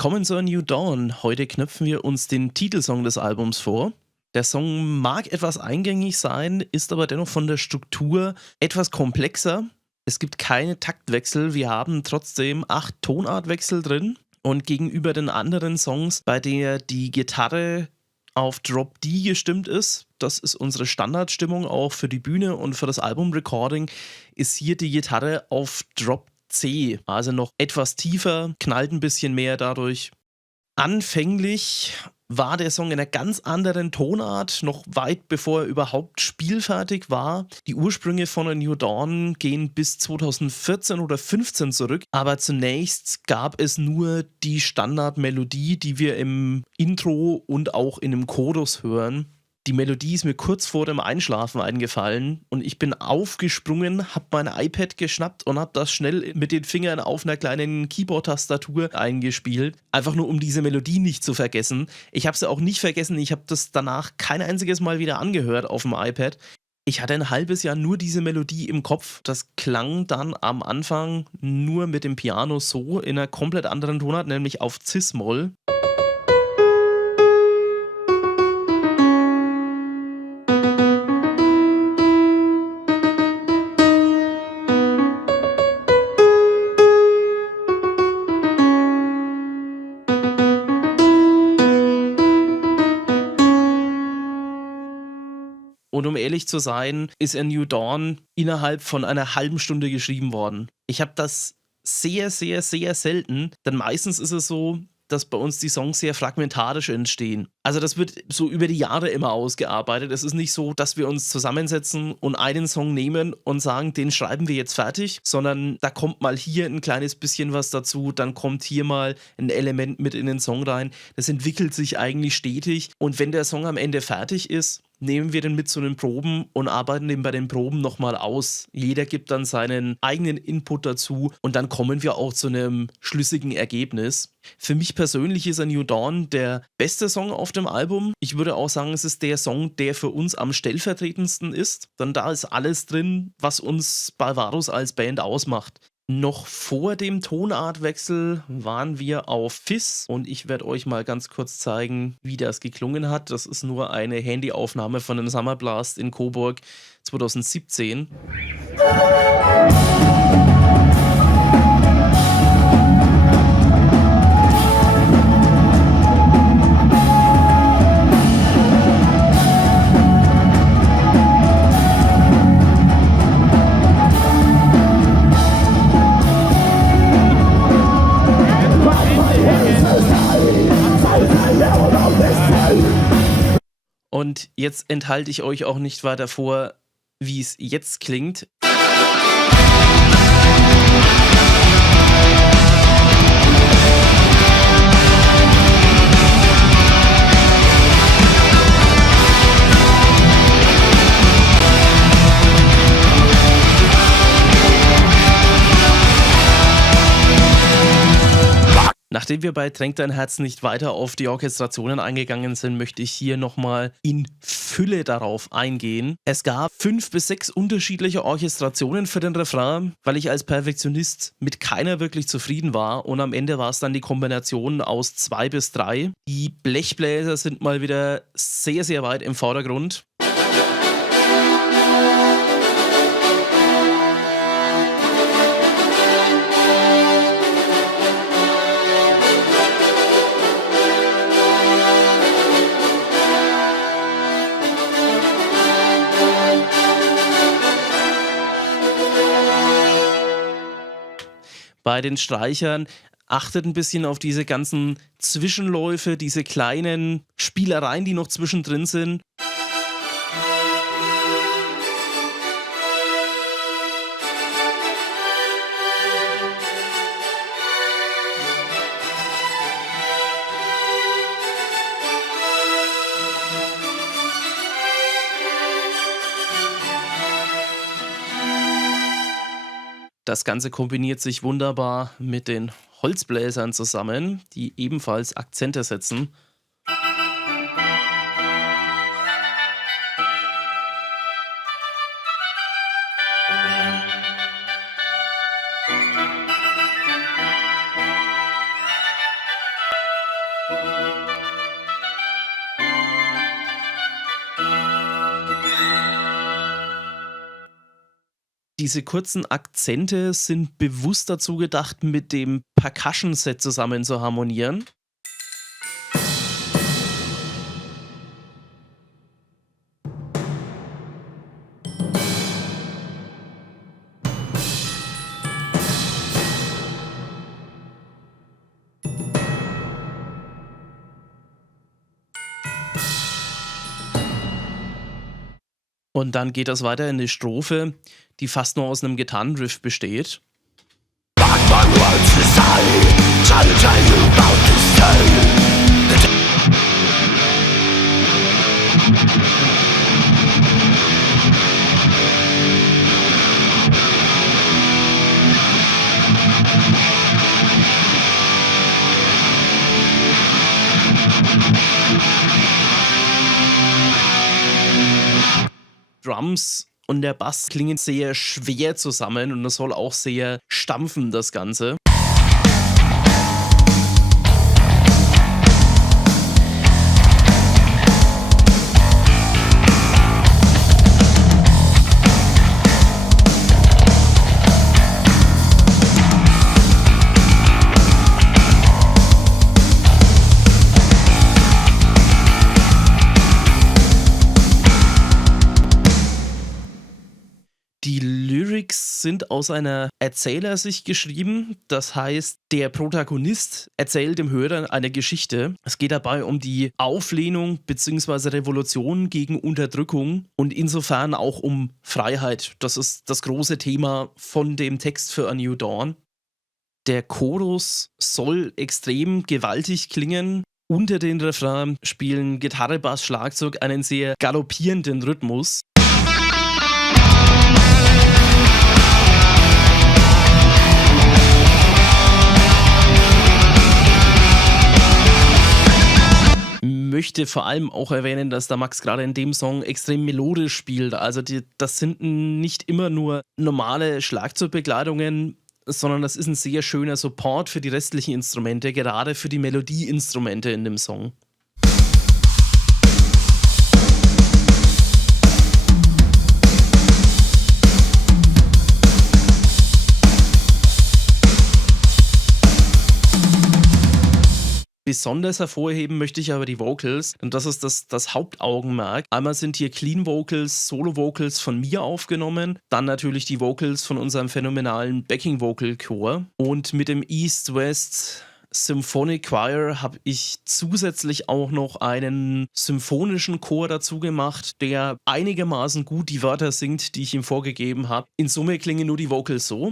Willkommen zur New Dawn. Heute knöpfen wir uns den Titelsong des Albums vor. Der Song mag etwas eingängig sein, ist aber dennoch von der Struktur etwas komplexer. Es gibt keine Taktwechsel, wir haben trotzdem 8 Tonartwechsel drin und gegenüber den anderen Songs, bei der die Gitarre auf Drop D gestimmt ist, das ist unsere Standardstimmung auch für die Bühne und für das Albumrecording, ist hier die Gitarre auf Drop C, also noch etwas tiefer, knallt ein bisschen mehr dadurch. Anfänglich war der Song in einer ganz anderen Tonart, noch weit bevor er überhaupt spielfertig war. Die Ursprünge von A New Dawn gehen bis 2014 oder 15 zurück, aber zunächst gab es nur die Standardmelodie, die wir im Intro und auch in dem Chorus hören. Die Melodie ist mir kurz vor dem Einschlafen eingefallen und ich bin aufgesprungen, hab mein iPad geschnappt und hab das schnell mit den Fingern auf einer kleinen Keyboard-Tastatur eingespielt. Einfach nur, um diese Melodie nicht zu vergessen. Ich habe sie auch nicht vergessen, ich habe das danach kein einziges Mal wieder angehört auf dem iPad. Ich hatte ein halbes Jahr nur diese Melodie im Kopf. Das klang dann am Anfang nur mit dem Piano so in einer komplett anderen Tonart, nämlich auf Cis-Moll. Und um ehrlich zu sein, ist A New Dawn innerhalb von einer halben Stunde geschrieben worden. Ich habe das sehr, sehr, sehr selten, denn meistens ist es so, dass bei uns die Songs sehr fragmentarisch entstehen. Also das wird so über die Jahre immer ausgearbeitet. Es ist nicht so, dass wir uns zusammensetzen und einen Song nehmen und sagen, den schreiben wir jetzt fertig, sondern da kommt mal hier ein kleines bisschen was dazu, dann kommt hier mal ein Element mit in den Song rein. Das entwickelt sich eigentlich stetig und wenn der Song am Ende fertig ist, nehmen wir den mit zu den Proben und arbeiten den bei den Proben nochmal aus. Jeder gibt dann seinen eigenen Input dazu und dann kommen wir auch zu einem schlüssigen Ergebnis. Für mich persönlich ist A New Dawn der beste Song auf dem Album. Ich würde auch sagen, es ist der Song, der für uns am stellvertretendsten ist, denn da ist alles drin, was uns Barbaros als Band ausmacht. Noch vor dem Tonartwechsel waren wir auf Fizz und ich werde euch mal ganz kurz zeigen, wie das geklungen hat. Das ist nur eine Handyaufnahme von dem Summer Blast in Coburg 2017. Und jetzt enthalte ich euch auch nicht weiter vor, wie es jetzt klingt. Nachdem wir bei Tränk dein Herz nicht weiter auf die Orchestrationen eingegangen sind, möchte ich hier nochmal in Fülle darauf eingehen. Es gab 5 bis 6 unterschiedliche Orchestrationen für den Refrain, weil ich als Perfektionist mit keiner wirklich zufrieden war und am Ende war es dann die Kombination aus 2 bis 3. Die Blechbläser sind mal wieder sehr, sehr weit im Vordergrund. Bei den Streichern achtet ein bisschen auf diese ganzen Zwischenläufe, diese kleinen Spielereien, die noch zwischendrin sind. Das Ganze kombiniert sich wunderbar mit den Holzbläsern zusammen, die ebenfalls Akzente setzen. Diese kurzen Akzente sind bewusst dazu gedacht, mit dem Percussion-Set zusammen zu harmonieren. Und dann geht das weiter in die Strophe, die fast nur aus einem Gitarrenriff besteht. Drums und der Bass klingen sehr schwer zusammen und das soll auch sehr stampfen, das Ganze. Die Lyrics sind aus einer Erzählersicht geschrieben. Das heißt, der Protagonist erzählt dem Hörer eine Geschichte. Es geht dabei um die Auflehnung bzw. Revolution gegen Unterdrückung und insofern auch um Freiheit. Das ist das große Thema von dem Text für A New Dawn. Der Chorus soll extrem gewaltig klingen. Unter den Refrain spielen Gitarre, Bass, Schlagzeug einen sehr galoppierenden Rhythmus. Möchte vor allem auch erwähnen, dass der Max gerade in dem Song extrem melodisch spielt. Also das sind nicht immer nur normale Schlagzeugbegleitungen, sondern das ist ein sehr schöner Support für die restlichen Instrumente, gerade für die Melodieinstrumente in dem Song. Besonders hervorheben möchte ich aber die Vocals, und das ist das Hauptaugenmerk. Einmal sind hier Clean Vocals, Solo Vocals von mir aufgenommen, dann natürlich die Vocals von unserem phänomenalen Backing Vocal Chor und mit dem East-West Symphonic Choir habe ich zusätzlich auch noch einen symphonischen Chor dazu gemacht, der einigermaßen gut die Wörter singt, die ich ihm vorgegeben habe. In Summe klingen nur die Vocals so.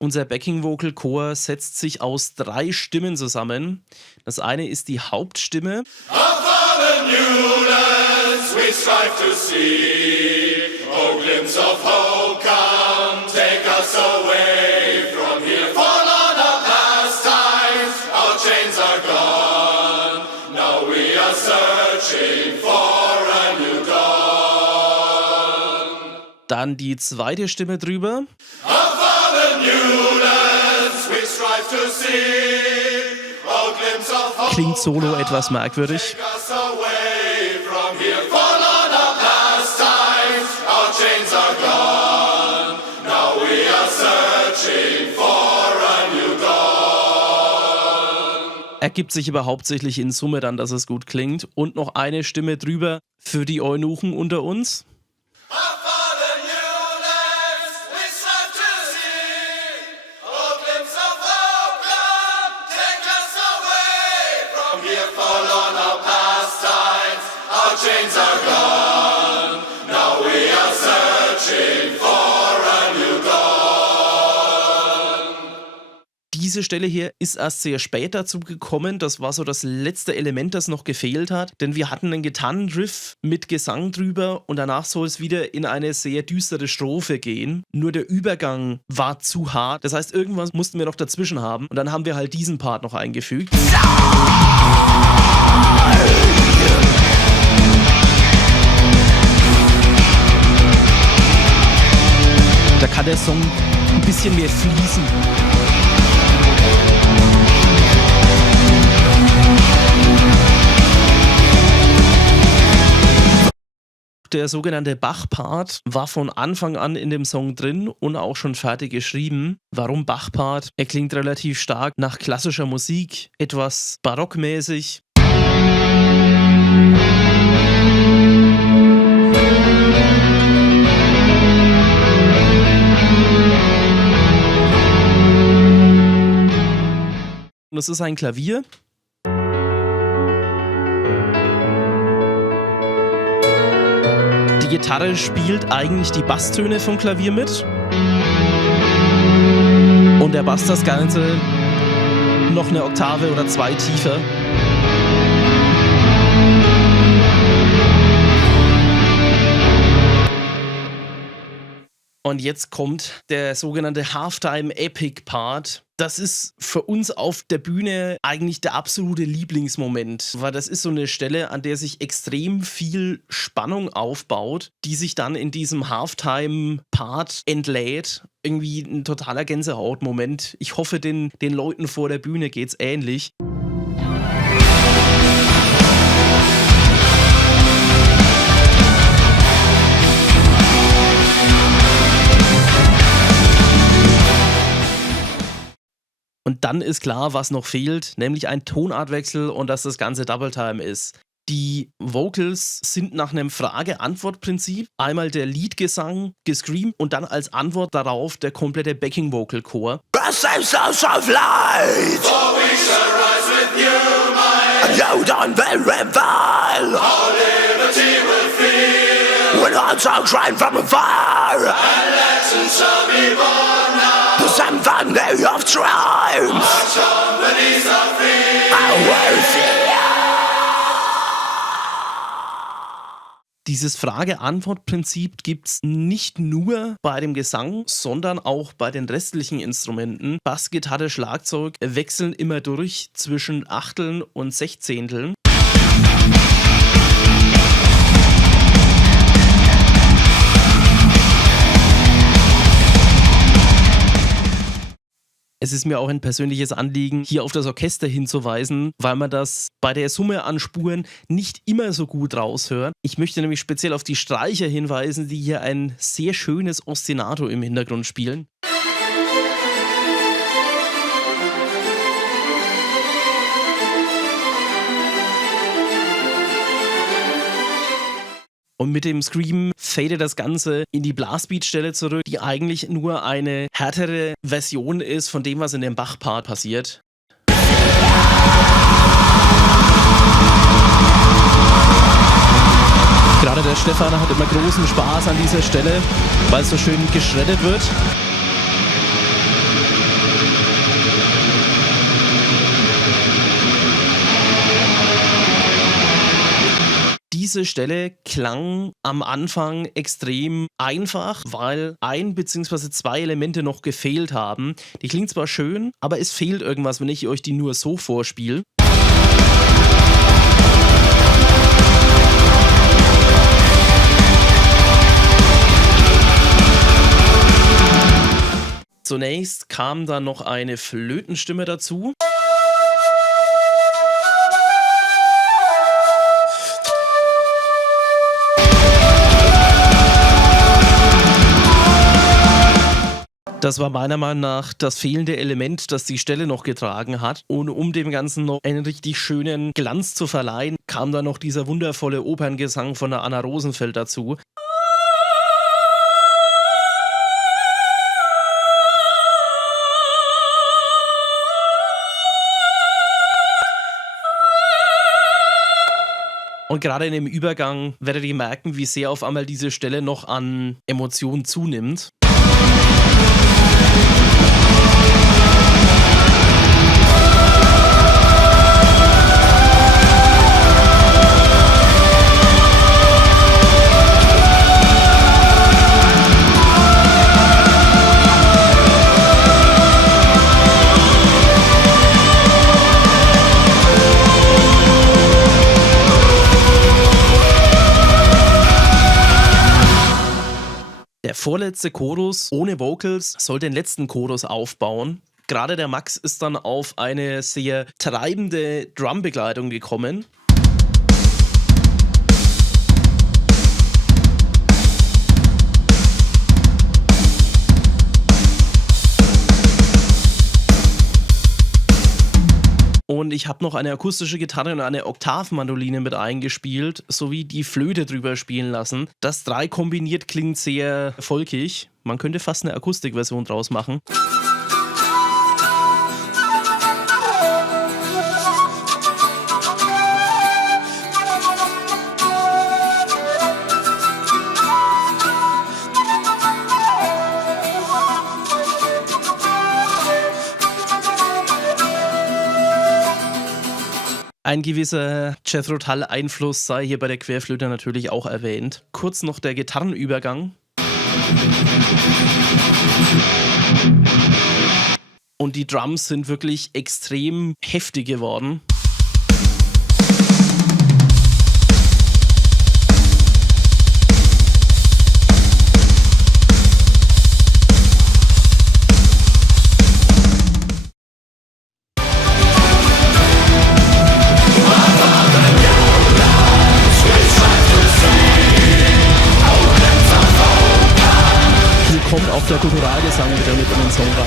Unser Backing-Vocal-Chor setzt sich aus 3 Stimmen zusammen. Das eine ist die Hauptstimme. Dann die zweite Stimme drüber. Klingt solo etwas merkwürdig. Ergibt sich aber hauptsächlich in Summe dann, dass es gut klingt. Und noch eine Stimme drüber für die Eunuchen unter uns. Diese Stelle hier ist erst sehr spät dazu gekommen. Das war so das letzte Element, das noch gefehlt hat. Denn wir hatten einen Gitarrenriff mit Gesang drüber und danach soll es wieder in eine sehr düstere Strophe gehen. Nur der Übergang war zu hart. Das heißt, irgendwas mussten wir noch dazwischen haben. Und dann haben wir halt diesen Part noch eingefügt. Da kann der Song ein bisschen mehr fließen. Der sogenannte Bach-Part war von Anfang an in dem Song drin und auch schon fertig geschrieben. Warum Bach-Part? Er klingt relativ stark nach klassischer Musik, etwas barockmäßig. Und das ist ein Klavier. Die Gitarre spielt eigentlich die Basstöne vom Klavier mit. Und der Bass das Ganze noch eine Oktave oder zwei tiefer. Und jetzt kommt der sogenannte Halftime-Epic-Part. Das ist für uns auf der Bühne eigentlich der absolute Lieblingsmoment, weil das ist so eine Stelle, an der sich extrem viel Spannung aufbaut, die sich dann in diesem Halftime-Part entlädt. Irgendwie ein totaler Gänsehautmoment. Ich hoffe, den Leuten vor der Bühne geht's ähnlich. Und dann ist klar, was noch fehlt, nämlich ein Tonartwechsel und dass das Ganze Double Time ist. Die Vocals sind nach einem Frage-Antwort-Prinzip. Einmal der Leadgesang, gescreamt und dann als Antwort darauf der komplette Backing-Vocal-Chor. Symphony of Triumph. Dieses Frage-Antwort-Prinzip gibt es nicht nur bei dem Gesang, sondern auch bei den restlichen Instrumenten. Bass, Gitarre, Schlagzeug wechseln immer durch zwischen Achteln und Sechzehnteln. Es ist mir auch ein persönliches Anliegen, hier auf das Orchester hinzuweisen, weil man das bei der Summe an Spuren nicht immer so gut raushört. Ich möchte nämlich speziell auf die Streicher hinweisen, die hier ein sehr schönes Ostinato im Hintergrund spielen. Und mit dem Scream fadet das Ganze in die Blastbeat-Stelle zurück, die eigentlich nur eine härtere Version ist von dem, was in dem Bach-Part passiert. Gerade der Stefan hat immer großen Spaß an dieser Stelle, weil es so schön geschreddet wird. Diese Stelle klang am Anfang extrem einfach, weil ein bzw. zwei Elemente noch gefehlt haben. Die klingt zwar schön, aber es fehlt irgendwas, wenn ich euch die nur so vorspiele. Zunächst kam dann noch eine Flötenstimme dazu. Das war meiner Meinung nach das fehlende Element, das die Stelle noch getragen hat. Und um dem Ganzen noch einen richtig schönen Glanz zu verleihen, kam dann noch dieser wundervolle Operngesang von der Anna Rosenfeld dazu. Und gerade in dem Übergang werdet ihr merken, wie sehr auf einmal diese Stelle noch an Emotionen zunimmt. vorletzte Chorus ohne Vocals soll den letzten Chorus aufbauen. Gerade der Max ist dann auf eine sehr treibende Drumbegleitung gekommen. Und ich habe noch eine akustische Gitarre und eine Oktavmandoline mit eingespielt, sowie die Flöte drüber spielen lassen. Das 3 kombiniert klingt sehr folkig. Man könnte fast eine Akustikversion draus machen. Ein gewisser Jethro Tull-Einfluss sei hier bei der Querflöte natürlich auch erwähnt. Kurz noch der Gitarrenübergang. Und die Drums sind wirklich extrem heftig geworden. Kommt auch der Gutturalgesang wieder mit in den Song rein.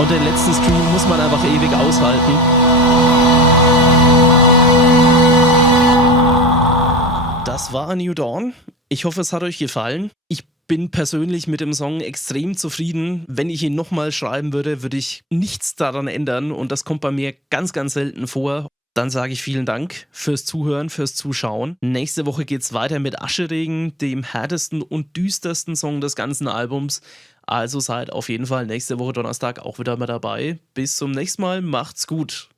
Und den letzten Stream muss man einfach ewig aushalten. Das war A New Dawn. Ich hoffe, es hat euch gefallen. Ich bin persönlich mit dem Song extrem zufrieden. Wenn ich ihn nochmal schreiben würde, würde ich nichts daran ändern und das kommt bei mir ganz, ganz selten vor. Dann sage ich vielen Dank fürs Zuhören, fürs Zuschauen. Nächste Woche geht es weiter mit Ascheregen, dem härtesten und düstersten Song des ganzen Albums. Also seid auf jeden Fall nächste Woche Donnerstag auch wieder mal dabei. Bis zum nächsten Mal, macht's gut.